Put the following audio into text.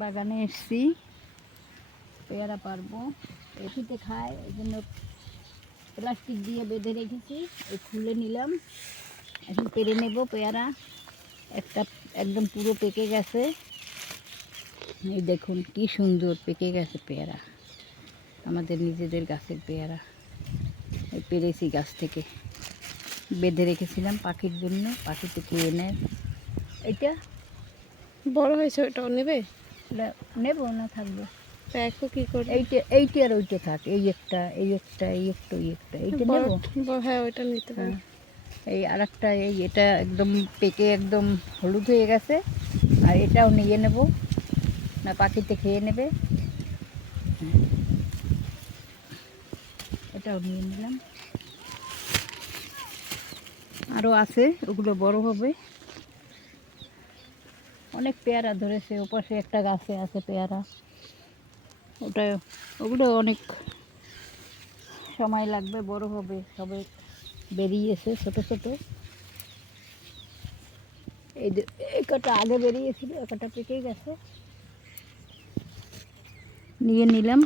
বাগানে এসছি, পেয়ারা পারবো। এটিতে খায়, এই জন্য প্লাস্টিক দিয়ে বেঁধে রেখেছি। এই খুলে নিলাম, এখন পেরে নেব পেয়ারা। একটা একদম পুরো পেকে গেছে, এই দেখুন কি সুন্দর পেকে গেছে পেয়ারা, আমাদের নিজেদের গাছের পেয়ারা। এই পেরেছি গাছ থেকে, বেঁধে রেখেছিলাম পাখির জন্য, পাখিতে খেয়ে নেয়। এটা বড় হয়েছে, ওটাও নেবে? নেব না, থাকবে। দেখো কি করে। এইটি আর ওইটা থাক, এই একটা এইটা এইটা নেব। হ্যাঁ, ওইটা নিতে পারো। এই আর একটা, এটা একদম পেকে একদম হলুদ হয়ে গেছে, আর এটাও নিয়ে নেব, না পাখিতে খেয়ে নেবে। এটাও নিয়ে নিলাম, আরও আছে, ওগুলো বড় হবে। অনেক পেয়ারা ধরেছে, ওপাশে একটা গাছে আছে পেয়ারা, ওগুলো অনেক সময় লাগবে, বড় হবে, সবে বেরিয়েছে ছোট ছোট। এই কটা আগে বেরিয়েছিল, একটা পেকে গেছে, নিয়ে নিলাম।